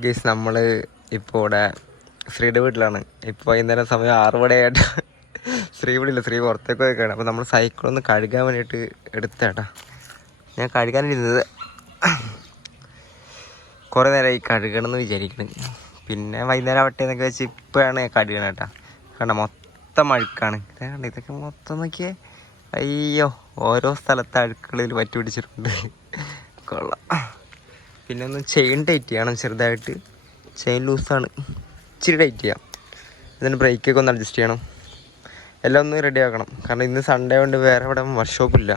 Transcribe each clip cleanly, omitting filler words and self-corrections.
Guys നമ്മൾ ഇപ്പോൾ ഇവിടെ ശ്രീയുടെ വീട്ടിലാണ്. ഇപ്പോൾ വൈകുന്നേരം സമയം 6 മണിയായിട്ട് ശ്രീ വിടില്ല, ശ്രീ പുറത്തേക്ക് പോയിക്കാണ്. അപ്പോൾ നമ്മൾ സൈക്കിളൊന്ന് കഴുകാൻ വേണ്ടിയിട്ട് എടുത്തേട്ടാ. ഞാൻ കഴുകാനിരുന്നത് കുറേ നേരമായി കഴുകണം എന്ന് വിചാരിക്കണം. പിന്നെ വൈകുന്നേരം ആവട്ടെ എന്നൊക്കെ വെച്ച് ഇപ്പോഴാണ് കഴുകണം കേട്ടാ. കണ്ട മൊത്തം അഴുക്കാണ്. കണ്ട ഇതൊക്കെ മൊത്തം നോക്കിയേ. അയ്യോ, ഓരോ സ്ഥലത്തെ അഴുക്കുകളിൽ പറ്റി പിടിച്ചിട്ടുണ്ട്. കൊള്ളാം. പിന്നെ ഒന്ന് ചെയിൻ ടൈറ്റ് ചെയ്യണം ചെറുതായിട്ട്. ചെയിൻ ലൂസാണ്, ഇച്ചിരി ടൈറ്റ് ചെയ്യാം. എന്നിട്ട് ബ്രേക്കൊക്കെ ഒന്ന് അഡ്ജസ്റ്റ് ചെയ്യണം. എല്ലാം ഒന്ന് റെഡി ആക്കണം. കാരണം ഇന്ന് സൺഡേ കൊണ്ട് വേറെ ഇവിടെ വർക്ക്ഷോപ്പില്ല.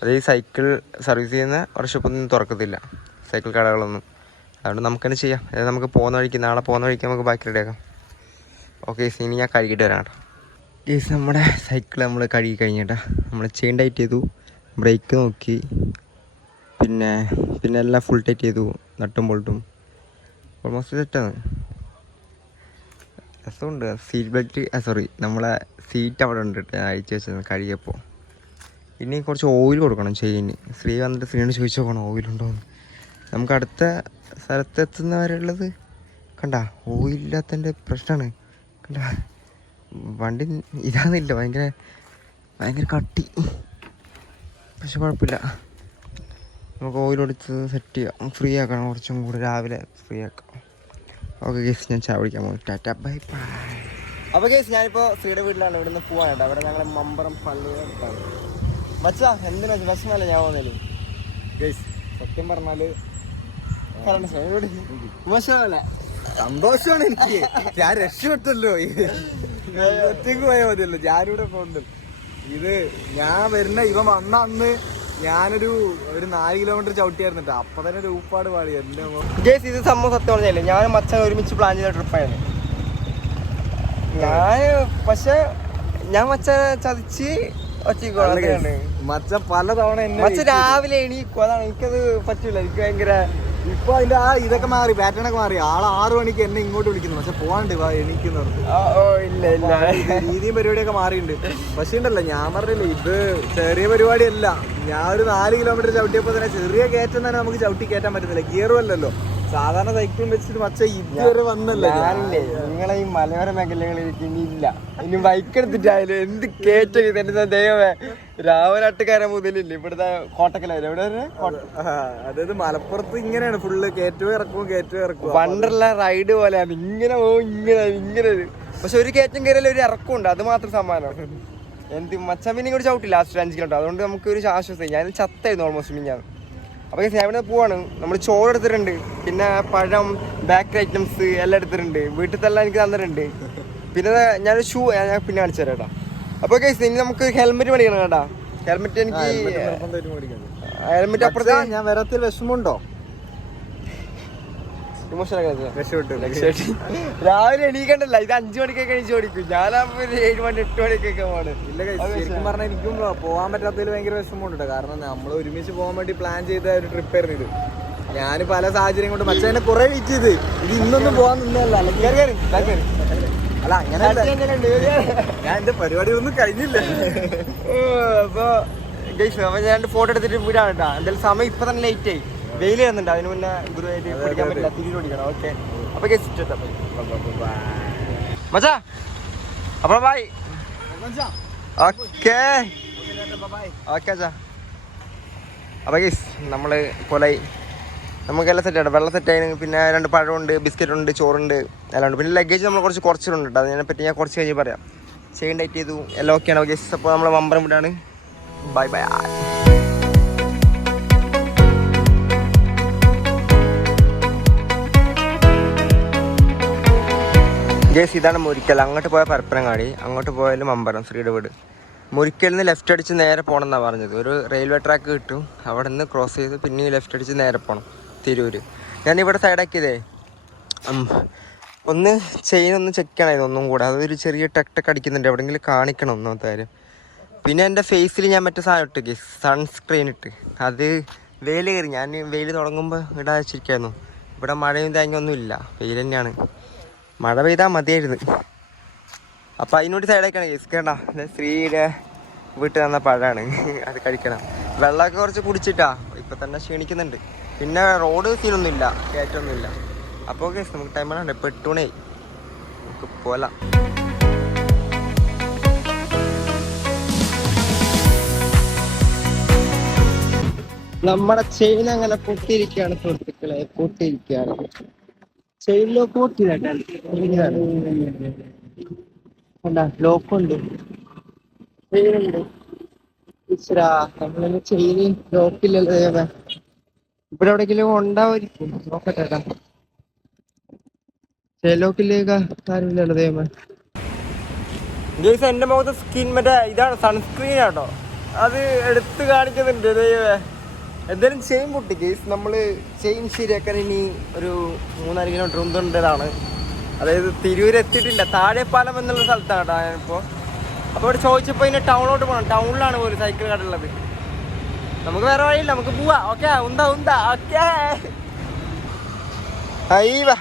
അത് ഈ സൈക്കിൾ സർവീസ് ചെയ്യുന്ന വർക്ക്ഷോപ്പൊന്നും തുറക്കത്തില്ല, സൈക്കിൾ കടകളൊന്നും. അതുകൊണ്ട് നമുക്ക് തന്നെ ചെയ്യാം. അതായത് നമുക്ക് പോകുന്ന വഴിക്ക്, നാളെ പോകുന്ന വഴിക്ക് നമുക്ക് ബാക്കി റെഡി ആക്കാം. ഓക്കെ, ഇനി ഞാൻ കഴുകിയിട്ട് വരാം കേട്ടോ. കേസ് നമ്മുടെ സൈക്കിൾ നമ്മൾ കഴുകി കഴിഞ്ഞേട്ടാ. നമ്മൾ ചെയിൻ ടൈറ്റ് ചെയ്തു, ബ്രേക്ക് നോക്കി, പിന്നെ എല്ലാം ഫുൾ ടൈറ്റ് ചെയ്തു, നട്ടും ബോൾട്ടും ഓൾമോസ്റ്റ് സെറ്റാണ്. രസമുണ്ട്. സീറ്റ് ബെൽറ്റ് നമ്മളെ സീറ്റ് അവിടെ ഉണ്ട് കേട്ടോ, അഴിച്ചു വെച്ചത് കഴുകിയപ്പോൾ. പിന്നെ കുറച്ച് ഓയിൽ കൊടുക്കണം ചെയിന്. ശ്രീ വന്നിട്ട് ശ്രീയോട് ചോദിച്ചു നോക്കണം ഓയിലുണ്ടോയെന്ന്. നമുക്ക് അടുത്ത സ്ഥലത്തെത്തുന്ന വരെയുള്ളത് കണ്ട ഓയിലില്ലാത്തതിൻ്റെ പ്രശ്നമാണ്. കണ്ട വണ്ടി ഇതാന്നില്ല, ഭയങ്കര കട്ടി. പക്ഷെ കുഴപ്പമില്ല, നമുക്ക് ഓയിൽ കൊടുത്ത് സെറ്റ് ചെയ്യാം. ഫ്രീ ആക്കണം, കുറച്ചും കൂടെ രാവിലെ ഫ്രീ ആക്കാം. ഓക്കെ ഗേസ്, ഞാൻ ചായ കുടിക്കാൻ പോകും. Tata bye bye. അപ്പോൾ ഗേസ്, ഞാനിപ്പോൾ ശ്രീയുടെ വീട്ടിലാണ്. ഇവിടെ നിന്ന് പോകാനുണ്ട്. അവിടെ ഞങ്ങൾ മമ്പറം പള്ളിയിലാണ്. മച്ചാ എന്തിനാ വിഷമല്ല ഞാൻ പോകുന്നതിൽ ഗേസ്. സത്യം പറഞ്ഞാൽ മോശമല്ല, സന്തോഷമാണ് എനിക്ക്. ഞാൻ രക്ഷപ്പെട്ടല്ലോ. ഒറ്റയ്ക്ക് പോയാൽ മതിയല്ലോ, ഞാനിവിടെ പോകുന്നത്. ഇത് ഞാൻ വരുന്ന ഇവൻ വന്ന അന്ന് ഞാനൊരു 4 കിലോമീറ്റർ ചവിട്ടിയായിരുന്നിട്ട്. അപ്പൊ തന്നെ ഒരു ഊപ്പാട് പാടി എന്റെ. ഇത് സംഭവം സത്യം പറഞ്ഞല്ലേ, ഞാൻ മച്ചാൻ ഒരുമിച്ച് പ്ലാൻ ചെയ്ത ട്രിപ്പായിരുന്നു. ഞാൻ മച്ചാനെ ചതിച്ച് ഒറ്റയ്ക്ക് മച്ച പല തവണ മച്ച രാവിലെ എണീക്കും. അതാണ് എനിക്കത് പറ്റൂല. എനിക്ക് ഭയങ്കര ഇപ്പൊ അതിന്റെ ഇതൊക്കെ മാറി, പാറ്റേണൊക്കെ മാറി. 6 മണിക്ക് എന്നെ ഇങ്ങോട്ട് വിളിക്കുന്നു. പക്ഷെ പോകാണ്ട് എണീക്കുന്നു. രീതിയും പരിപാടിയൊക്കെ മാറിയിട്ടുണ്ട്. പക്ഷേ ഉണ്ടല്ലോ, ഞാൻ പറഞ്ഞില്ലേ ഇത് ചെറിയ പരിപാടിയല്ല. ഞാൻ ഒരു 4 കിലോമീറ്റർ ചവിട്ടിയപ്പോ തന്നെ ചെറിയ കയറ്റം തന്നെ നമുക്ക് ചവിട്ടി കയറ്റാൻ പറ്റുന്നില്ല. ഗിയറും അല്ലല്ലോ, സാധാരണ സൈക്കിളും വെച്ചിട്ട് മച്ച ഇതുവരെ വന്നല്ലേ. ഞാനില്ലേ നിങ്ങളെ ഈ മലയോര മേഖലകളിൽ ഇനിയില്ല, ഇനി ബൈക്ക് എടുത്തിട്ടായാലും എന്ത് കയറ്റം എന്റെ ദൈവമേ. രാമനാട്ടുകാരൻ മുതലില്ല ഇവിടുത്തെ കോട്ടക്കലായാലും എവിടെ. അതായത് മലപ്പുറത്ത് ഇങ്ങനെയാണ് ഫുള്ള് കയറ്റവും ഇറക്കും. വണ്ടർല റൈഡ് പോലെയാണ്. ഇങ്ങനെ പോകും, ഇങ്ങനെ. പക്ഷെ ഒരു കയറ്റം കയറിയാലും ഒരു ഇറക്കമുണ്ട്, അത് മാത്രം സമ്മാനം. എന്ത് മച്ചാൻ പിന്നെ ഇങ്ങോട്ട് ചവിട്ടി ലാസ്റ്റ് 5 കിലോമീറ്റർ. അതുകൊണ്ട് നമുക്ക് ഒരു ആശ്വാസമായി. ഞാൻ ചത്തായിരുന്നു ഓൾമോസ്റ്റ് മിഞ്ഞാണ്. അപ്പോൾ ഞാൻ ഇവിടെ പോവാണ്. നമ്മൾ ചോറ് എടുത്തിട്ടുണ്ട്, പിന്നെ പഴം, ബേക്കറി ഐറ്റംസ് എല്ലാം എടുത്തിട്ടുണ്ട്. വീട്ടിലത്തെല്ലാം എനിക്ക് തന്നിട്ടുണ്ട്. പിന്നെ ഞാനൊരു ഷൂ ഞാൻ പിന്നെ കാണിച്ചു തരാം കേട്ടോ. അപ്പോൾ ഇനി നമുക്ക് ഹെൽമെറ്റ് മേടിക്കണം കേട്ടോ. ഹെൽമെറ്റ് എനിക്ക് ഹെൽമെറ്റ് അപ്പുറത്തെ ഞാൻ വരത്തിൽ വിഷമമുണ്ടോ? രാവിലെ എണീക്കണ്ടല്ല, ഇത് 5 മണിക്കൊക്കെ എണീച്ച് ഓടിക്കും. ഞാനാകുമ്പോ 7 മണി 8 മണിക്കൊക്കെ പോണ്. ഇല്ല ശരിക്കും പറഞ്ഞാൽ എനിക്കും പോകാൻ പറ്റാത്തതിൽ ഭയങ്കര വിഷമമുണ്ട്. കാരണം നമ്മൾ ഒരുമിച്ച് പോകാൻ വേണ്ടി പ്ലാൻ ചെയ്ത ഒരു ട്രിപ്പായിരുന്നു ഇത്. ഞാൻ പല സാഹചര്യം കൊണ്ട് മച്ചാനെ കുറെ വെയിറ്റ് ചെയ്ത് ഇത് ഇന്നൊന്നും പോകാൻ നിന്നല്ല. അല്ല അങ്ങനെ ഞാൻ എന്റെ പരിപാടി ഒന്നും കഴിഞ്ഞില്ല. അപ്പൊ ഞാൻ ഫോട്ടോ എടുത്തിട്ട് വീടാണ് കേട്ടോ. എന്തായാലും സമയം ഇപ്പൊ തന്നെ ലേറ്റ് ആയി. വെയിൽ വരുന്നുണ്ട്, അതിന് മുന്നേ ഗുരുവായിട്ട് കുടിക്കാൻ പറ്റില്ല, തിരിച്ചു ഓടിക്കണം. ഓക്കെ, അപ്പൊ മച്ചാ അപ്പൊ ബൈ. ഓക്കെ അച്ഛാ. അപ്പൊ ഗൈസ് നമ്മള് കൊലായി, നമുക്കെല്ലാം സെറ്റാണ്. വെള്ളം സെറ്റായി, പിന്നെ 2 പഴമുണ്ട്, ബിസ്ക്കറ്റ് ഉണ്ട്, ചോറുണ്ട്, എല്ലാം ഉണ്ട്. പിന്നെ ലഗേജ് നമ്മൾ കുറച്ചിട്ടുണ്ട് കേട്ടോ. അതിനെപ്പറ്റി ഞാൻ കുറച്ച് കഴിഞ്ഞ് പറയാം. ചെയിൻ ടൈറ്റ് ചെയ്തു, എല്ലാം ഓക്കെയാണ് ഗൈസ്. അപ്പോൾ നമ്മൾ മമ്പറം വിടാണ്. Bye bye. ഗേസ് ഇതാണ് മുരിക്കൽ. അങ്ങോട്ട് പോയാൽ പരപ്പനങ്ങാടി, അങ്ങോട്ട് പോയാലും മമ്പറം ശ്രീയുടെ വീട്. മുരിക്കലിൽ നിന്ന് ലെഫ്റ്റ് അടിച്ച് നേരെ പോകണം എന്നാണ് പറഞ്ഞത്. ഒരു റെയിൽവേ ട്രാക്ക് കിട്ടും, അവിടെ നിന്ന് ക്രോസ് ചെയ്ത് പിന്നെ ലെഫ്റ്റ് അടിച്ച് നേരെ പോകണം തിരൂർ. ഞാനിവിടെ സൈഡാക്കിയതേ ഒന്ന് ചെയിൻ ഒന്ന് ചെക്ക് ചെയ്യണമായിരുന്നു ഒന്നും കൂടെ. അതൊരു ചെറിയ ടക്ക് അടിക്കുന്നുണ്ട്, എവിടെയെങ്കിലും കാണിക്കണം ഒന്നാമത്തെ കാര്യം. പിന്നെ എൻ്റെ ഫേസിൽ ഞാൻ മറ്റേ സാധനം ഇട്ട് ഗേസ്, സൺസ്ക്രീൻ ഇട്ട്. അത് വെയിൽ കയറി, ഞാൻ വെയിൽ തുടങ്ങുമ്പോൾ ഇടാൻ വെച്ചിരിക്കായിരുന്നു. ഇവിടെ മഴയും തേങ്ങയൊന്നും ഇല്ല, വെയിൽ തന്നെയാണ്. മഴ പെയ്താൽ മതിയായിരുന്നു. അപ്പോൾ അതിനോട് സൈഡാക്കണം കേസ്. കേട്ടാ ശ്രീയുടെ വീട്ടിൽ തന്ന പഴമാണ്, അത് കഴിക്കണം. വെള്ളമൊക്കെ കുറച്ച് കുടിച്ചിട്ടാ ഇപ്പം തന്നെ ക്ഷീണിക്കുന്നുണ്ട്. പിന്നെ റോഡ് സീനൊന്നുമില്ല, കയറ്റമൊന്നുമില്ല. അപ്പോൾ ഗൈസ് നമുക്ക് ടൈം ആണ് 8 മണി നമുക്ക് പോലാം. നമ്മുടെ ചെയിൻ അങ്ങനെ പൊട്ടിയിരിക്കുകയാണ് സുഹൃത്തുക്കളെ, പൊട്ടിയിരിക്കുകയാണ്. ചെയിനിലോ പൊട്ടിയില്ല, ലോക്കുണ്ട്, ചെയിനുണ്ട്. നമ്മളൊന്ന് ചെയിന് ലോക്കില്ലല്ലോ. ഇവിടെ എവിടെയെങ്കിലും ഉണ്ടാവായിരിക്കും, നോക്കട്ടെ. ചെയിലോക്കില്ലേക്ക് കാര്യമില്ലല്ലോ ദൈവമേ. ഗൈസ് എൻ്റെ മുഖത്ത് സ്കിൻ മറ്റേ ഇതാണ് സൺസ്ക്രീൻ ആട്ടോ, അത് എടുത്ത് കാണിക്കുന്നുണ്ട് ദൈവമേ. എന്തായാലും ചെയിൻ പൊട്ടി ഗൈസ്. നമ്മൾ ചെയിൻ ശരിയാക്കാൻ ഇനി ഒരു 3-4 കിലോമീറ്റർ ഉന്തേണ്ടതാണ്. അതായത് തിരൂര് എത്തിയിട്ടില്ല, താഴെപ്പാലം എന്നുള്ള സ്ഥലത്താണ് കേട്ടോ ഞാനിപ്പോൾ. അപ്പോൾ ഇവിടെ ചോദിച്ചപ്പോൾ ഇനി ടൗണിലോട്ട് പോകണം. ടൗണിലാണ് പോലും സൈക്കിൾ കട ഉള്ളത്. നമുക്ക് വേറെ വഴിയില്ല, നമുക്ക് പോവാം. ഓക്കെ ഉന്താ ഓക്കെ. അയ്യവാ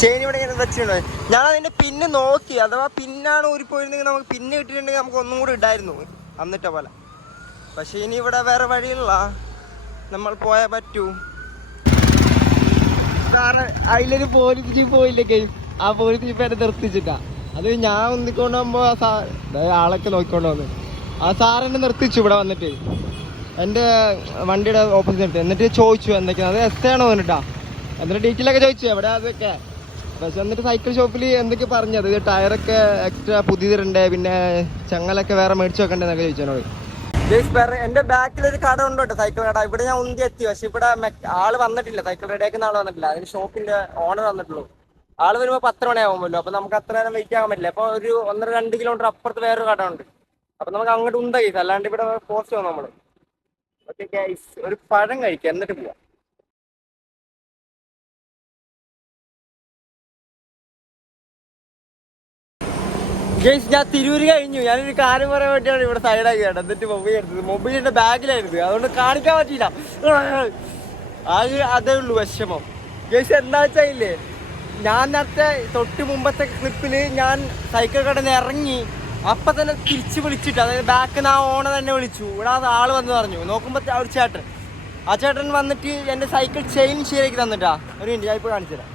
ചെയിൻ ഇവിടെ ഇങ്ങനെ വെച്ചിട്ടുണ്ടോ. ഞാൻ അതിൻ്റെ പിന്നെ നോക്കി, അഥവാ പിന്നാണ് ഊരിപ്പോയിരുന്നെങ്കിൽ നമുക്ക് പിന്നെ കിട്ടിയിട്ടുണ്ടെങ്കിൽ നമുക്ക് ഒന്നും കൂടി ഇടായിരുന്നു അന്നിട്ട പോലെ. പക്ഷെ ഇനി ഇവിടെ വേറെ വഴിയില്ല, നമ്മൾ പോയാൽ പറ്റൂ. കാരണം അതിലൊരു പോലീസ് ജീപ്പ് പോയില്ലേ ഗെയിം, ആ പോലീസ് ജീപ്പ് എന്നെ നിർത്തിച്ചിട്ടാ. അത് ഞാൻ ഒന്നിക്കൊണ്ട് പോകുമ്പോൾ ആളൊക്കെ നോക്കിക്കൊണ്ട് വന്നു. ആ സാറെന്നെ നിർത്തിച്ചു ഇവിടെ വന്നിട്ട് എൻ്റെ വണ്ടിയുടെ ഓപ്പോസിറ്റ്. എന്നിട്ട് ചോദിച്ചു എന്തൊക്കെയാണ്, അത് എസ് ആണോ വന്നിട്ടാ. എന്നിട്ട് ഡീറ്റെയിലൊക്കെ ചോദിച്ചു എവിടെ അതൊക്കെ. പക്ഷെ എന്നിട്ട് സൈക്കിൾ ഷോപ്പിൽ എന്തൊക്കെ പറഞ്ഞത്, ടയറൊക്കെ എക്സ്ട്രാ പുതിയതുണ്ട്, പിന്നെ ചങ്ങലൊക്കെ വേറെ മേടിച്ചു വെക്കണ്ടെന്നൊക്കെ ചോദിച്ചോട്. എന്റെ ബാക്കിലൊരു കട ഉണ്ട് കേട്ടോ, സൈക്കിൾ കട. ഇവിടെ ഞാൻ ഉന്തി എത്തി, പക്ഷെ ഇവിടെ ആള് വന്നിട്ടില്ല, സൈക്കിൾ റെഡിയാക്കുന്ന ആള് വന്നിട്ടില്ല. അതിന് ഷോപ്പിന്റെ ഓണർ വന്നിട്ടുള്ളൂ. ആള് വരുമ്പോൾ 10 മണിയാകുമല്ലോ, അപ്പൊ നമുക്ക് അത്ര നേരം വെയിറ്റ് ആകാൻ പറ്റില്ല. അപ്പൊ ഒരു 1-2 കിലോമീറ്റർ അപ്പുറത്ത് വേറൊരു കട ഉണ്ട്, അപ്പൊ നമുക്ക് അങ്ങോട്ട് ഉന്ത ഗൈസ്, അല്ലാണ്ട് ഇവിടെ പോസ്റ്റ് പോകും നമ്മള്. ഓക്കെ ഗൈസ്, ഒരു പഴം കഴിക്കാം എന്നിട്ട് പോവാം. ഗൈസ് ഞാൻ തിരൂര് കഴിഞ്ഞു. ഞാനൊരു കാര്യം പറയാൻ വേണ്ടിയാണ് ഇവിടെ സൈഡാക്കി കേട്ടോ. എന്നിട്ട് മൊബൈൽ എടുത്തത്, മൊബൈൽ എന്റെ ബാഗിലായിരുന്നു, അതുകൊണ്ട് കാണിക്കാൻ പറ്റിയില്ല. അതേ ഉള്ളൂ വിഷമം ഗൈസ്. എന്താ വെച്ചായില്ലേ, ഞാൻ നേരത്തെ തൊട്ട് മുമ്പത്തെ ക്ലിപ്പില് ഞാൻ സൈക്കിൾ കടന്ന് ഇറങ്ങി അപ്പൊ തന്നെ തിരിച്ച് വിളിച്ചിട്ട്, അതായത് ബാക്കിൽ നിന്ന് ആ ഓണർ തന്നെ വിളിച്ചു. ഇവിടെ അത് ആള് വന്ന് പറഞ്ഞു. നോക്കുമ്പോ ഒരു ചേട്ടൻ, ആ ചേട്ടൻ വന്നിട്ട് എന്റെ സൈക്കിൾ ചെയിൻ ശരിയാക്കി തന്നിട്ടാ. ഒരു മിനിറ്റ് ഞാൻ ഇപ്പൊ കാണിച്ചു തരാം.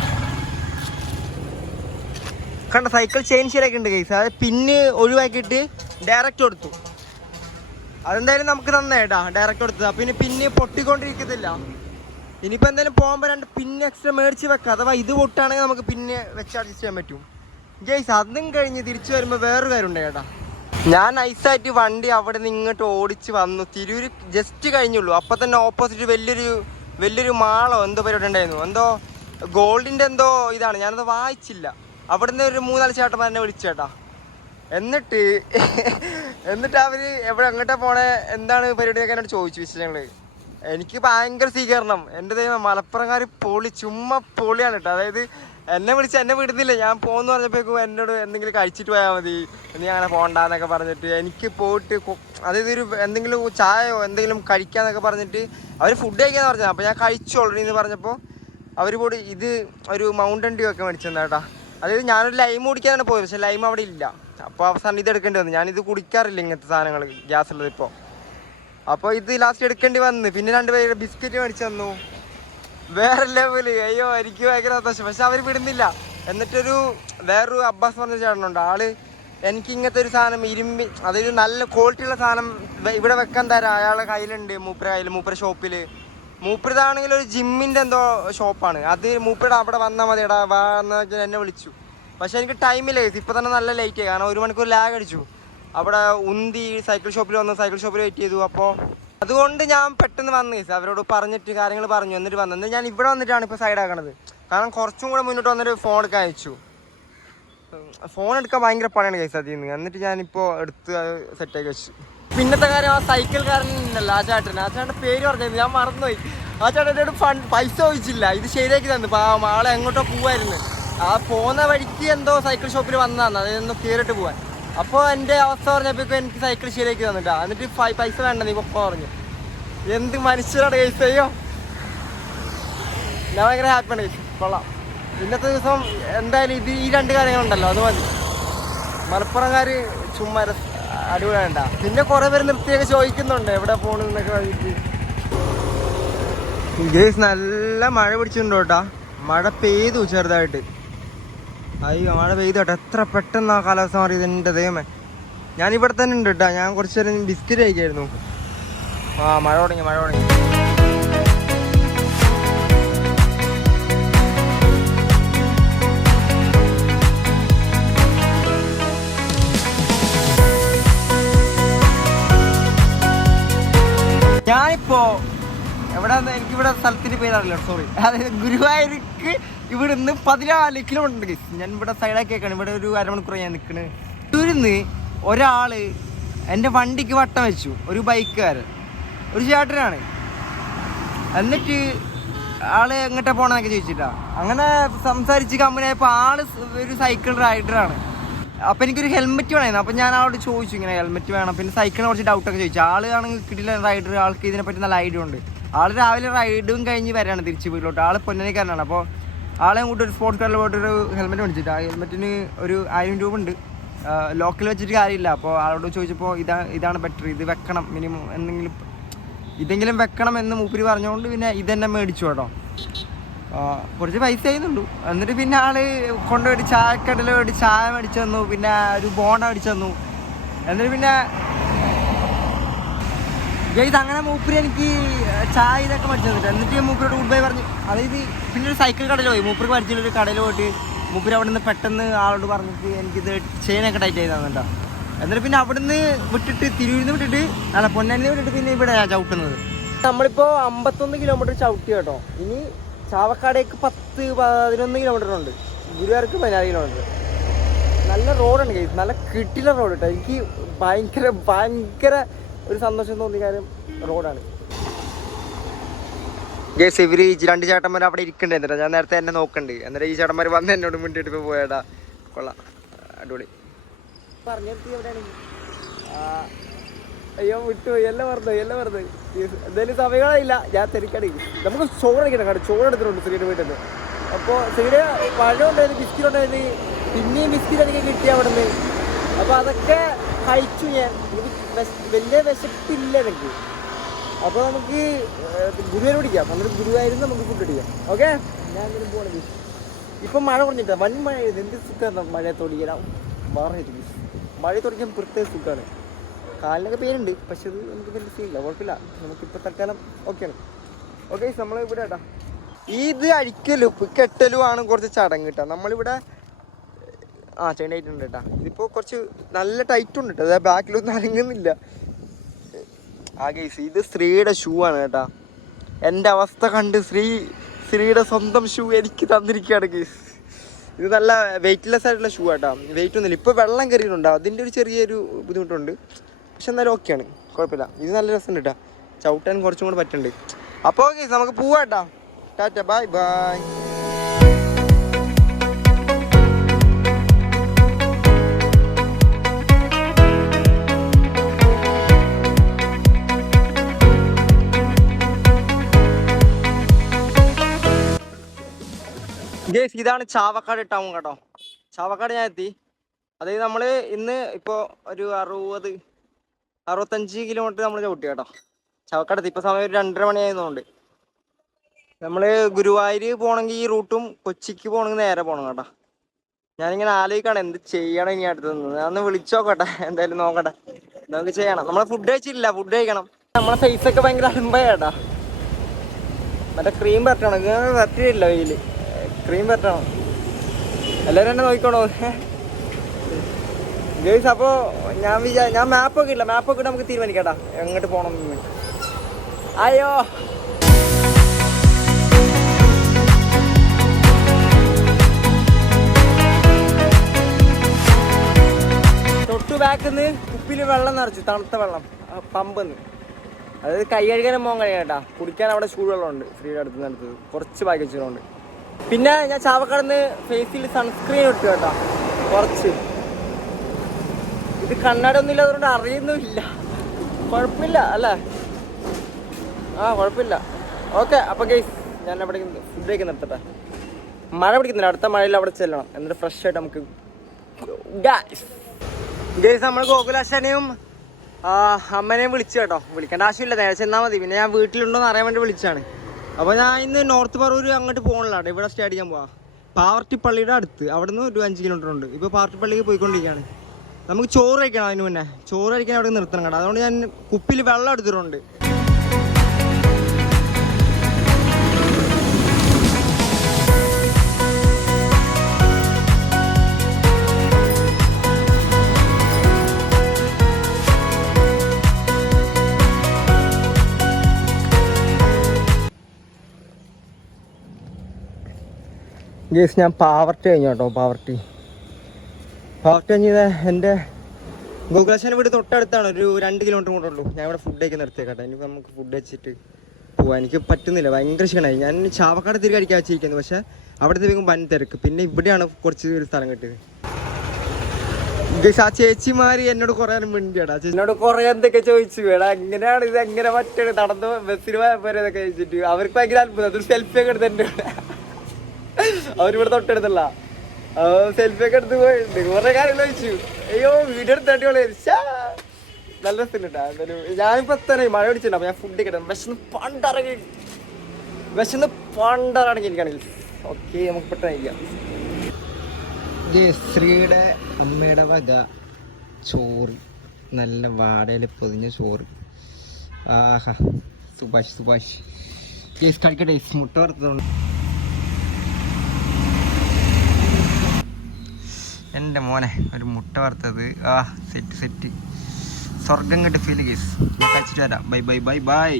കണ്ട സൈക്കിൾ ചെയിൻ ശരിയാക്കി ഉണ്ട് ഗൈസ്. അത് പിന്ന് ഒഴിവാക്കിയിട്ട് ഡയറക്റ്റ് കൊടുത്തു. അതെന്തായാലും നമുക്ക് നന്നായിട്ടാ ഡയറക്റ്റ് കൊടുത്തത്. പിന്നെ പിന്ന് പൊട്ടിക്കൊണ്ടിരിക്കത്തില്ല. ഇനിയിപ്പോൾ എന്തായാലും പോകുമ്പോൾ 2 പിന്ന് എക്സ്ട്രാ മേടിച്ച് വെക്കാം, അഥവാ ഇത് പൊട്ടാണെങ്കിൽ നമുക്ക് പിന്നെ വെച്ച് അഡ്ജസ്റ്റ് ചെയ്യാൻ പറ്റും ഗൈസ്. അതും കഴിഞ്ഞ് തിരിച്ചു വരുമ്പോൾ വേറൊരു കാര്യം ഉണ്ട് ചേട്ടാ. ഞാൻ നൈസായിട്ട് വണ്ടി അവിടെ നിന്ന് ഇങ്ങോട്ട് ഓടിച്ച് വന്നു. തിരൂര് ജസ്റ്റ് കഴിഞ്ഞുള്ളൂ, അപ്പം തന്നെ ഓപ്പോസിറ്റ് വലിയൊരു മാളോ എന്തോ പരിപാടി ഉണ്ടായിരുന്നു. എന്തോ ഗോൾഡിൻ്റെ എന്തോ ഇതാണ്, ഞാനത് വായിച്ചില്ല. അവിടെ നിന്ന് ഒരു 3-4 ചേട്ടന്മാർ എന്നെ വിളിച്ചേട്ടാ. എന്നിട്ട് അവർ എങ്ങോട്ടാ പോണേ, എന്താണ് പരിപാടിയൊക്കെ എന്നോട് ചോദിച്ചു വിശേഷങ്ങൾ. എനിക്ക് ഭയങ്കര സ്വീകരണം. എൻ്റെ ദൈവം, മലപ്പുറംകാർ ചുമ്മാ പൊളിയാണ് കേട്ടോ. അതായത് എന്നെ വിടുന്നില്ല. ഞാൻ പോകുന്നു പറഞ്ഞപ്പോഴേക്കും എന്നോട് എന്തെങ്കിലും കഴിച്ചിട്ട് പോയാൽ മതി, നീ അങ്ങനെ പോകണ്ടെന്നൊക്കെ പറഞ്ഞിട്ട് എനിക്ക് പോയിട്ട്, അതായത് എന്തെങ്കിലും ചായയോ എന്തെങ്കിലും കഴിക്കാന്നൊക്കെ പറഞ്ഞിട്ട് അവർ ഫുഡ് കഴിക്കാന്ന് പറഞ്ഞത്. അപ്പോൾ ഞാൻ കഴിച്ചു ഓൾറെഡി എന്ന് പറഞ്ഞപ്പോൾ അവർ പോയി ഇത് ഒരു മൗണ്ടൻ ഡ്യൂ ഒക്കെ മേടിച്ചെന്നാ കേട്ടോ. അതായത് ഞാനൊരു ലൈം കുടിക്കാനാണ് പോയത്, പക്ഷെ ലൈം അവിടെ ഇല്ല. അപ്പോൾ അവസാനം ഇത് എടുക്കേണ്ടി വന്നു. ഞാനിത് കുടിക്കാറില്ല ഇങ്ങനത്തെ സാധനങ്ങൾ, ഗ്യാസ് ഉള്ളത് ഇപ്പോൾ. അപ്പോൾ ഇത് ലാസ്റ്റ് എടുക്കേണ്ടി വന്ന്. പിന്നെ 2 പേര് ബിസ്ക്കറ്റ് മേടിച്ച് തന്നു, വേറെ ലെവല്. അയ്യോ എനിക്ക് ഭയങ്കര സന്തോഷം. പക്ഷെ അവർ വിടുന്നില്ല. എന്നിട്ടൊരു വേറൊരു അബ്ബാസ് പറഞ്ഞ ചേട്ടനുണ്ട്, ആള് എനിക്ക് ഇങ്ങനത്തെ ഒരു സാധനം ഇരുമ്പി, അതൊരു നല്ല ക്വാളിറ്റിയുള്ള സാധനം ഇവിടെ വെക്കാൻ തരാം, അയാളുടെ കയ്യിലുണ്ട്. മൂപ്പര ഷോപ്പിൽ. മൂപ്പരിതാണെങ്കിൽ ഒരു ജിമ്മിൻ്റെ എന്തോ ഷോപ്പാണ്. അത് മൂപ്പരുടെ അവിടെ വന്നാൽ മതി എടാ വാ എന്ന് എന്നെ വിളിച്ചു. പക്ഷെ എനിക്ക് ടൈമില്ല, ഇപ്പം തന്നെ നല്ല ലേറ്റ് ആയി. കാരണം 1 മണിക്കൂർ ലാഗ് അടിച്ചു. അവിടെ ഉന്തി സൈക്കിൾ ഷോപ്പിൽ വന്നു, സൈക്കിൾ ഷോപ്പിൽ വെയിറ്റ് ചെയ്തു. അപ്പോൾ അതുകൊണ്ട് ഞാൻ പെട്ടെന്ന് വന്നു കേസ്, അവരോട് പറഞ്ഞിട്ട് കാര്യങ്ങൾ പറഞ്ഞു. എന്നിട്ട് വന്നു. എന്നിട്ട് ഞാൻ ഇവിടെ വന്നിട്ടാണ് ഇപ്പോൾ സൈഡാക്കണത്. കാരണം കുറച്ചും കൂടെ മുന്നോട്ട് വന്നിട്ട് ഫോൺ എടുക്കാൻ അയച്ചു. ഫോൺ എടുക്കാൻ ഭയങ്കര പണിയാണ് കേസ് അതിൽ നിന്ന്. എന്നിട്ട് ഞാനിപ്പോൾ എടുത്ത് സെറ്റാക്കി വെച്ചു. പിന്നത്തെ കാര്യം, ആ സൈക്കിൾക്കാരൻ ഉണ്ടല്ലോ, ആ ചേട്ടൻ്റെ പേര് പറഞ്ഞത് ഞാൻ മറന്നുപോയി. ആ ചേട്ടനോട് പൈസ ചോദിച്ചില്ല, ഇത് ശരിയാക്കി തന്നു. ആളെ എങ്ങോട്ടോ പോവായിരുന്നു. ആ പോകുന്ന വഴിക്ക് എന്തോ സൈക്കിൾ ഷോപ്പിൽ വന്നതാണ്, അതൊന്ന് കയറിയിട്ട് പോകാൻ. അപ്പോൾ എൻ്റെ അവസ്ഥ പറഞ്ഞപ്പോൾ എനിക്ക് സൈക്കിൾ ശരിയാക്കി തന്നിട്ടാ. എന്നിട്ട് പൈസ വേണ്ട നീ പൊക്കോ പറഞ്ഞു. എന്ത് മനുഷ്യരാണ് കേസ്. അയ്യോ ഞാൻ ഭയങ്കര ഹാപ്പിയാണ് കേസ്, കൊള്ളാം. ഇന്നത്തെ ദിവസം എന്തായാലും ഈ 2 കാര്യങ്ങളുണ്ടല്ലോ, അത് മതി. മലപ്പുറംകാർ ചുമ്മാ അടിപൊളിയാണ്ട. പിന്നെ കുറെ പേര് നിർത്തിയൊക്കെ ചോദിക്കുന്നുണ്ട് എവിടെ പോണെന്നൊക്കെ വഴിക്ക്. ഗേസ് നല്ല മഴ പിടിച്ചിട്ടുണ്ട് കേട്ടാ. മഴ പെയ്തു ചെറുതായിട്ട്. അയ്യോ മഴ പെയ്തു കേട്ടോ. എത്ര പെട്ടെന്ന് ആ കാലാവസ്ഥ മാറിയത് എൻ്റെ ദൈവമേ. ഞാനിവിടെ തന്നെ ഉണ്ട് കേട്ടോ. ഞാൻ കുറച്ച് നേരം ബിസ്ക്കറ്റ് കഴിക്കായിരുന്നു. മഴ തുടങ്ങി. ഞാനിപ്പോ എവിടെ എനിക്കിവിടെ സ്ഥലത്തിന് പേരറിയില്ല, സോറി. അതായത് ഗുരുവായൂർക്ക് ഇവിടെ നിന്ന് 14 കിലോമീറ്റർ ഉണ്ട്. ഞാൻ ഇവിടെ സൈഡാക്കി വെക്കാണ്. ഇവിടെ ഒരു അരമണിക്കൂർ ഞാൻ നിൽക്കണത്. ഇവിടുന്ന് ഒരാള് എൻ്റെ വണ്ടിക്ക് വട്ടം വെച്ചു, ഒരു ബൈക്കുകാരൻ, ഒരു ചേട്ടനാണ്. എന്നിട്ട് ആള് എങ്ങോട്ടാ പോണെന്നൊക്കെ ചോദിച്ചിട്ടാ. അങ്ങനെ സംസാരിച്ച് കമ്പനിയായപ്പോൾ ആള് ഒരു സൈക്കിൾ റൈഡറാണ്. അപ്പം എനിക്കൊരു ഹെൽമെറ്റ് വേണമായിരുന്നു. അപ്പം ഞാൻ ആളോട് ചോദിച്ചു ഇങ്ങനെ ഹെൽമെറ്റ് വേണം. പിന്നെ സൈക്കിളിനെ കുറച്ച് ഡൗട്ടൊക്കെ ചോദിച്ചു. ആളാണെങ്കിൽ കിട്ടില്ല റൈഡർ, ആൾക്ക് ഇതിനെപ്പറ്റി നല്ല ഐഡിയ ഉണ്ട്. ആൾ രാവിലെ റൈഡും കഴിഞ്ഞ് വരാണ് തിരിച്ച് വീട്ടിലോട്ട്. ആൾ പൊന്നനിക്കാരനാണ്. അപ്പോൾ ആളെ കൂട്ടി ഒരു സ്പോർട്സ് കാറിൽ പോയിട്ടൊരു ഹെൽമെറ്റ് മേടിച്ചിട്ട് ആ ഹെൽമെറ്റിന് ഒരു 1000 രൂപ ഉണ്ട്. ലോക്കൽ വെച്ചിട്ട് കാര്യമില്ല. അപ്പോൾ ആളോട് ചോദിച്ചപ്പോൾ ഇതാണ് ബെറ്റർ, ഇത് വെക്കണം, മിനിമം ഇതെങ്കിലും വെക്കണം എന്ന് മൂപ്പര് പറഞ്ഞുകൊണ്ട് പിന്നെ ഇതെന്നെ മേടിച്ചു കേട്ടോ. കുറച്ച് പൈസ ചെയ്യുന്നുള്ളൂ. എന്നിട്ട് പിന്നെ ആള് കൊണ്ടുപോയിട്ട് ചായക്കടയിൽ പോയിട്ട് ചായ മേടിച്ചു തന്നു. പിന്നെ ഒരു ബോണ്ട മേടിച്ചു തന്നു. എന്നിട്ട് പിന്നെ അങ്ങനെ മൂപ്പര് എനിക്ക് ചായ ഇതൊക്കെ മേടിച്ചു തന്നിട്ട്. എന്നിട്ട് മൂപ്പരോട് ഗുഡ് ബൈ പറഞ്ഞു. അതായത് പിന്നെ ഒരു സൈക്കിൾ കടയിൽ പോയി. മൂപ്പർക്ക് പരിചയമുള്ളൊരു കടയിൽ പോയിട്ട് മൂപ്പര് അവിടെ നിന്ന് പെട്ടെന്ന് ആളോട് പറഞ്ഞിട്ട് എനിക്കിത് ചെയിനൊക്കെ ടൈറ്റ് ചെയ്ത് തന്നിട്ടാ. എന്നിട്ട് പിന്നെ അവിടുന്ന് വിട്ടിട്ട് തിരൂരിന്ന് വിട്ടിട്ട് പൊന്നാനിന്ന് വിട്ടിട്ട് പിന്നെ ഇവിടെ ചവിട്ടുന്നത്. നമ്മളിപ്പോൾ 51 കിലോമീറ്റർ ചവിട്ടി കേട്ടോ. ഇനി ചാവക്കാടേക്ക് 10-11 കിലോമീറ്റർ ഉണ്ട്. ഗുരുവായൂർക്ക് 14 കിലോമീറ്റർ. നല്ല റോഡാണ് ഗൈസ്, നല്ല കിട്ടില്ല റോഡ് കേട്ടോ. എനിക്ക് ഭയങ്കര ഒരു സന്തോഷം തോന്നിയ കാര്യം റോഡാണ് ഗൈസ്. ഇവര് ഈ 2 ചേട്ടന്മാർ അവിടെ ഇരിക്കണ്ടേ. ഞാൻ നേരത്തെ എന്നെ നോക്കണ്ട്. എന്നിട്ട് ഈ ചേട്ടന്മാർ വന്ന് എന്നോട് മുന്നിട്ട് ഇപ്പോൾ പോയാടാ. കൊള്ളാം, അടിപൊളി. പറഞ്ഞെത്തി എവിടെയാണ്? അയ്യോ വിട്ടുപോയി, എല്ലാം മറന്നു. എന്തായാലും സമയങ്ങളില്ല, ഞാൻ തിരക്കടി. നമുക്ക് ചോറ് അടിക്കണം കേട്ടോ. ചോറ് എടുത്തിട്ടുണ്ട് ശ്രീയുടെ വീട്ടിൽ നിന്ന്. അപ്പോൾ ശ്രീയുടെ പഴം ഉണ്ടായിരുന്നു, ബിസ്ക്കറ്റ് ഉണ്ടായിരുന്നു. പിന്നെയും ബിസ്ക്കറ്റ് എനിക്ക് കിട്ടിയ അവിടെ നിന്ന്. അപ്പോൾ അതൊക്കെ കഴിച്ചു ഞാൻ. എനിക്ക് വലിയ വിശപ്പില്ല എനിക്ക്. അപ്പോൾ നമുക്ക് ഗുരുവായൂർ പിടിക്കാം. എന്നിട്ട് ഗുരുവായൂരിൽ നമുക്ക് ഫുഡ് അടിക്കാം. ഓക്കെ, ഞാൻ എന്തെങ്കിലും പോകണമെങ്കിൽ. ഇപ്പം മഴ കുറഞ്ഞിട്ടാ, വൻ മഴ. എന്ത് സുഖമാണ് മഴയെ തൊടിക്കാൻ. മാറിയിട്ട് മഴ തുടങ്ങിയാൽ പ്രത്യേക സുഖമാണ്. കാലിനൊക്കെ പേരുണ്ട്, പക്ഷെ അത് നമുക്ക് വലിയ സീനില്ല, കുഴപ്പമില്ല. നമുക്കിപ്പോൾ തൽക്കാലം ഓക്കെയാണ്. ഓക്കെ, നമ്മൾ ഇവിടെ കേട്ടോ. ഇത് അഴിക്കലും കെട്ടലും ആണ് കുറച്ച് ചടങ്ങ് കേട്ടോ. നമ്മളിവിടെ ചെയിൻ ആയിട്ടുണ്ട് കേട്ടോ. ഇതിപ്പോൾ കുറച്ച് നല്ല ടൈറ്റ് ഉണ്ട് കേട്ടോ. അതായത് ബാക്കിലൊന്നും അനങ്ങുന്നില്ല. ഗൈസ്, ഇത് ശ്രീയുടെ ഷൂ ആണ് കേട്ടോ. എൻ്റെ അവസ്ഥ കണ്ട് ശ്രീയുടെ സ്വന്തം ഷൂ എനിക്ക് തന്നിരിക്കുകയാണ് ഗൈസ്. ഇത് നല്ല വെയ്റ്റ്ലെസ് ആയിട്ടുള്ള ഷൂ ആട്ടോ. വെയിറ്റ് ഒന്നുമില്ല. ഇപ്പോൾ വെള്ളം കയറിയിട്ടുണ്ടോ, അതിൻ്റെ ഒരു ചെറിയൊരു ബുദ്ധിമുട്ടുണ്ട്. പക്ഷെ എന്നാലും ഓക്കെയാണ്, കുഴപ്പമില്ല. ഇത് നല്ല രസമുണ്ട് കേട്ടോ. ചവിട്ടാൻ കുറച്ചും കൂടെ പറ്റുന്നുണ്ട്. അപ്പോൾ ഗൈസ് നമുക്ക് പോവാം കേട്ടോ. Tata, bye bye. ഗൈസ്, ഇതാണ് ചാവക്കാട് ടൗൺ കേട്ടോ. ചാവക്കാട് ഞാൻ എത്തി. അതായത് നമ്മൾ ഇന്ന് ഇപ്പോൾ ഒരു 60-65 കിലോമീറ്റർ നമ്മൾ ചവിട്ടി കേട്ടോ. ചാവക്കാട് എത്തി. ഇപ്പോൾ സമയം ഒരു 2:30 മണിയായതുകൊണ്ട് നമ്മൾ ഗുരുവായൂർ പോകണമെങ്കിൽ ഈ റൂട്ടും കൊച്ചിക്ക് പോകണമെങ്കിൽ നേരെ പോകണം കേട്ടോ. ഞാനിങ്ങനെ ആലോചിക്കണം എന്ത് ചെയ്യണം ഇനി അടുത്തുനിന്ന്. ഞാനൊന്ന് വിളിച്ചോക്കട്ടെ, എന്തായാലും നോക്കട്ടെ. നമുക്ക് ചെയ്യണം. നമ്മൾ ഫുഡ് കഴിച്ചില്ല, ഫുഡ് കഴിക്കണം. നമ്മളെ ഫേസൊക്കെ ഭയങ്കര അലമ്പായേട്ടാ. മറ്റേ ക്രീം പറ്റണം, പറ്റിയില്ല വെയിൽ. ക്രീം പറ്റണം. എല്ലാവരും എന്നെ നോക്കിക്കോണോ ഗൈസ്. അപ്പോൾ ഞാൻ മാപ്പൊക്കെ ഇല്ല. മാപ്പൊക്കെ ഇട്ട് നമുക്ക് തീരുമാനിക്കാട്ടാ എങ്ങോട്ട് പോകണം എന്ന്. അയ്യോ, തൊട്ടു ബാക്കിന്ന് കുപ്പിയിൽ വെള്ളം നിറച്ചു, തണുത്ത വെള്ളം പമ്പെന്ന്. അതായത് കൈ കഴുകാനും പോകാൻ കഴിയാട്ടാ. കുടിക്കാൻ അവിടെ ചൂടുവെള്ളമുണ്ട് ശ്രീയുടെ അടുത്ത് കുറച്ച് ബാക്കി വെച്ചതുകൊണ്ട്. പിന്നെ ഞാൻ ചാവക്കാടുന്ന് ഫേസിൽ സൺസ്ക്രീൻ ഇട്ടു കേട്ടോ, കുറച്ച്. ഇത് കണ്ണാടി ഒന്നും ഇല്ലാത്തതുകൊണ്ട് അറിയുന്നുമില്ല. കുഴപ്പമില്ല അല്ലേ? കുഴപ്പമില്ല. ഓക്കെ, അപ്പോൾ ഗൈസ് ഞാൻ അവിടെ ഫുഡ് കഴിക്കാൻ നിർത്തട്ടെ. മഴ പിടിക്കുന്നില്ല, അടുത്ത മഴയിൽ അവിടെ ചെല്ലണം. എന്നിട്ട് ഫ്രഷ് ആയിട്ട് നമുക്ക് ഗൈസ് നമ്മൾ ഗോകുലാശനെയും അമ്മനെയും വിളിച്ചു കേട്ടോ. വിളിക്കേണ്ട ആവശ്യമില്ല, നേരെ ചെന്നാൽ മതി. പിന്നെ ഞാൻ വീട്ടിലുണ്ടോ എന്ന് അറിയാൻ വേണ്ടി വിളിച്ചാണ്. അപ്പോൾ ഞാൻ ഇന്ന് നോർത്ത് പറവൂർ അങ്ങോട്ട് പോകണില്ലാണ്. ഇവിടെ സ്റ്റേ അടിക്കാൻ പോവാ. പാവർട്ടിപ്പള്ളിയുടെ അടുത്ത് അവിടെ നിന്ന് ഒരു 5 കിലോമീറ്റർ ഉണ്ട്. ഇപ്പോൾ പാവർട്ടിപ്പള്ളിക്ക് പോയിക്കൊണ്ടിരിക്കുകയാണ്. നമുക്ക് ചോറ് കഴിക്കണം. അതിന് മുന്നേ ചോറ് കഴിക്കാൻ അവിടെ നിർത്തണം കേട്ടോ. അതുകൊണ്ട് ഞാൻ കുപ്പിയിൽ വെള്ളം എടുത്തിട്ടുണ്ട്. ഗേസ് ഞാൻ പാവർട്ടി കഴിഞ്ഞു കേട്ടോ. പാവർട്ടി കഴിഞ്ഞത് എൻ്റെ ഗോകുലാശാൻ വീട് തൊട്ടടുത്താണ്. ഒരു 2 കിലോമീറ്റർ കൂടെ ഉള്ളൂ. ഞാൻ ഇവിടെ ഫുഡ് കഴിക്കാൻ നിർത്തിയേക്കട്ടെ. ഇനി നമുക്ക് ഫുഡ് വെച്ചിട്ട് പോവാം. എനിക്ക് പറ്റുന്നില്ല, ഭയങ്കര ക്ഷീണമായി. ഞാൻ ചാവക്കാട് തിരികെ കഴിക്കാൻ വെച്ചിരിക്കുന്നത്. പക്ഷേ അവിടുത്തെ വേഗം വൻ തിരക്ക്. പിന്നെ ഇവിടെയാണ് കുറച്ച് ഒരു സ്ഥലം കിട്ടിയത്. ഗേസ് ആ ചേച്ചിമാര് എന്നോട് കുറേ മിണ്ടിയാടാ. എന്നോട് കുറേ എന്തൊക്കെ ചോദിച്ചു. വേടാ എങ്ങനെയാണ് ഇത്, എങ്ങനെ പറ്റണത്, നടന്ന് ബസ്സിന് പോയപ്പോൾ ഇതൊക്കെ കഴിച്ചിട്ട് അവർക്ക് ഭയങ്കര അത്ഭുതം. അതൊരു സെൽഫി ഒക്കെ എടുത്തിട്ടുണ്ട്. അവരിവിടെ തൊട്ടെടുത്തല്ല, സെൽഫി ഒക്കെ എടുത്ത് പോയിട്ടുണ്ട്. കുറെ കാര്യങ്ങൾ ചോദിച്ചു. അയ്യോ വീഡിയോ എടുത്തടിപൊളി, നല്ല രസമുണ്ട് കേട്ടോ. എന്തായാലും ഞാനിപ്പോ എത്ര മഴ പിടിച്ചിട്ടുണ്ട്. അപ്പൊ ഞാൻ ഫുഡ് കിട്ടും. വിശന്ന് പണ്ടറങ്ങിയിരിക്കുകയാണെങ്കിൽ ഓക്കെ, നമുക്ക് പെട്ടെന്ന് ശ്രീയുടെ അമ്മയുടെ വക ചോറ്, നല്ല വാടയിൽ പൊതിഞ്ഞ ചോറ്. ആഹാ സുഭാഷ് കളിക്കട്ടെ. മുട്ട വറുത്തതുകൊണ്ട് എൻ്റെ മോനെ ഒരു മുട്ട വറുത്തത്. സെറ്റ് സ്വർഗം കിട്ടി ഫീൽ കേസ്. ഞാൻ കഴിച്ചിട്ട് വരാം. ബൈ.